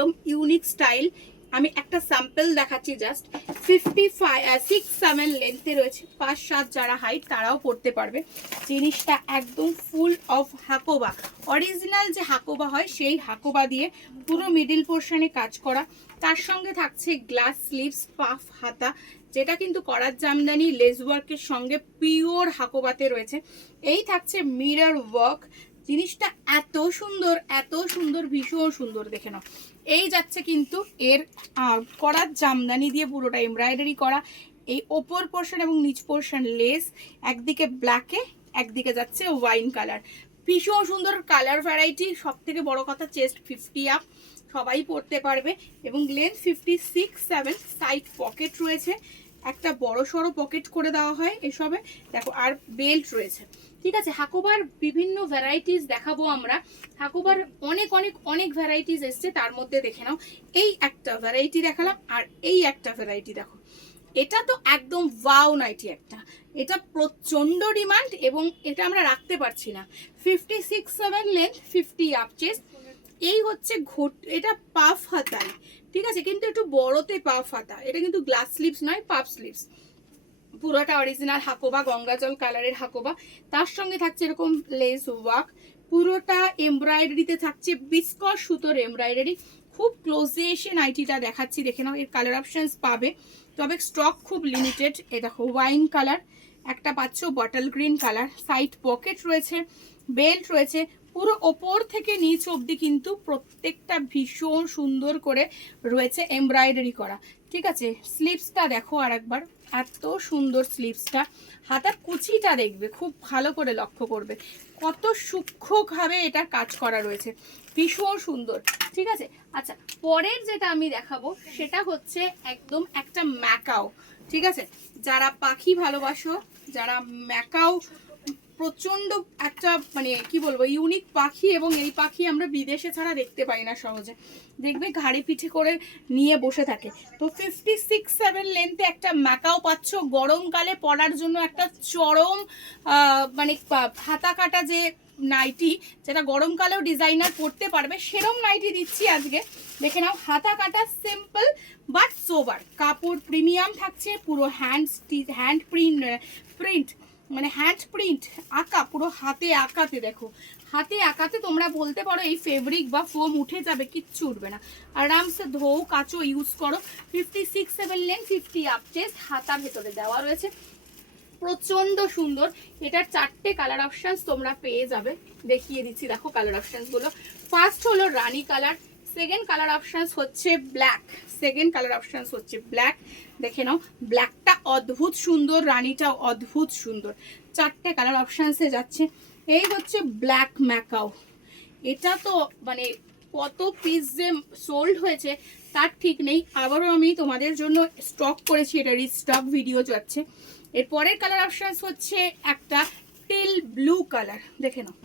একদম unique style. আমি একটা স্যাম্পল দেখাচ্ছি জাস্ট। 6'7" লেন্থে রয়েছে, 5'7" যারা হাইট তারাও পরতে পারবে। জিনিসটা একদম ফুল অফ হাকোবা, অরিজিনাল যে হাকোবা হয় সেই হাকোবা দিয়ে পুরো মিডিল পোর্শনে কাজ করা। তার সঙ্গে থাকছে গ্লাস স্লিভস, পাফ হাতা, যেটা কিন্তু করার জামদানি লেস ওয়ার্কের সঙ্গে পিওর হাকোবাতে রয়েছে। এই থাকছে মিরর ওয়ার্ক, জিনিসটা এত সুন্দর, ভীষণ সুন্দর। দেখে নাও, এই যাচ্ছে কিন্তু এর করার জামদানি দিয়ে পুরোটা এমব্রয়ডারি করা। এই ওপর পোর্শন এবং নিচ পোর্শন লেস, একদিকে ব্ল্যাকে একদিকে যাচ্ছে ওয়াইন কালার। ভীষণ সুন্দর কালার ভ্যারাইটি। সব থেকে বড় কথা চেস্ট 50 আপ, সবাই পরতে পারবে। এবং লেন্থ 56'7", সাইড পকেট রয়েছে, একটা বড় সড়ো পকেট করে দেওয়া হয় এসবে। দেখো, আর বেল্ট রয়েছে। ঠিক আছে, হাকোবার বিভিন্ন ভ্যারাইটিস দেখাবো আমরা। হাকোবার অনেক ভ্যারাইটিস এসছে, তার মধ্যে দেখে নাও এই একটা ভ্যারাইটি দেখালাম, আর এই একটা ভ্যারাইটি দেখো। এটা তো একদম ওয়াও নাইটি একটা, এটা প্রচন্ড ডিমান্ড এবং এটা আমরা রাখতে পারছি না। 56'7" লেন্থ, 50 আপ চেস্ট। এই হচ্ছে এটা পাফ হাতাই, ঠিক আছে, কিন্তু একটু বড়তে পাফ হাতা। এটা কিন্তু গ্লাস স্লিভস নয়, পাফ স্লিভস। পুরোটা অরিজিনাল হাকোবা, গঙ্গাজল কালারের হাকোবা। তার সঙ্গে থাকছে এরকম লেস ওয়ার্ক, পুরোটা এমব্রয়ডারিতে থাকছে, বিস্কস সুতোর এমব্রয়ডারি। খুব ক্লোজে এসে নাইটিটা দেখাচ্ছি, দেখে নাও। এর কালার অপশনস পাবে, তবে স্টক খুব লিমিটেড। এ দেখো ওয়াইন কালার, একটা পাচ্ছ bottle green colour. Side pocket রয়েছে, বেল্ট রয়েছে, পুরো ওপর থেকে নিচ অবধি কিন্তু প্রত্যেকটা ভীষণ সুন্দর করে রয়েছে এমব্রয়ডারি করা। ঠিক আছে, স্লিভসটা দেখো আর একবার, এত সুন্দর স্লিভসটা। হাতার কুচিটা দেখবে, খুব ভালো করে লক্ষ্য করবে কত সূক্ষ্মভাবে এটা কাজ করা রয়েছে, ভীষণ সুন্দর। ঠিক আছে, আচ্ছা, পরের যেটা আমি দেখাবো সেটা হচ্ছে একদম একটা ম্যাকাও। ঠিক আছে, যারা পাখি ভালোবাসো, যারা ম্যাকাও প্রচন্ড একটা মানে কি বলবো ইউনিক পাখি, এবং এই পাখি আমরা বিদেশে ছাড়া দেখতে পাই না সহজে। দেখবে ঘাড়ি পিঠে করে নিয়ে বসে থাকে। তো 56'7" লেন্থে একটা ম্যাকাও পাচ্ছ, গরমকালে পরার জন্য একটা চরম মানে হাতা কাটা যে নাইটি, যেটা গরমকালেও ডিজাইনার পরতে পারবে, সেরম নাইটি দিচ্ছি আজকে। দেখে নাও, হাতা কাটা, সিম্পল বাট সোবার। কাপড় প্রিমিয়াম থাকছে, পুরো হ্যান্ড প্রিন্ট মানে হ্যান্ড প্রিন্ট আঁকা, পুরো হাতে আঁকাতে। দেখো, হাতে আঁকাতে তোমরা বলতে পারো এই ফেব্রিক বা ফোম উঠে যাবে, কিচ্ছু উঠবে না। আরামসে ধোও কাচো ইউজ করো। 56'7" লেন্থ, 50 আপ চেস্ট, হাতা ভেতরে দেওয়া রয়েছে, প্রচন্ড সুন্দর। এটার 4টে কালার অপশনস তোমরা পেয়ে যাবে, দেখিয়ে দিচ্ছি। দেখো কালার অপশনস গুলো, ফার্স্ট হলো রানী কালার, সেকেন্ড কালার অপশনস হচ্ছে ব্ল্যাক, দেখে নাও। ব্ল্যাকটা অদ্ভুত সুন্দর, রানীটাও অদ্ভুত সুন্দর। 4টে কালার অপশনসে যাচ্ছে। এই হচ্ছে ব্ল্যাক ম্যাকাও। এটা তো মানে কত পিস যে সোল্ড হয়েছে তার ঠিক নেই। আবারও আমি তোমাদের জন্য স্টক করেছি, এটা রিস্টক ভিডিও যাচ্ছে। এর পরের কালার অপশনস হচ্ছে একটা টিল ব্লু কালার, দেখে নাও।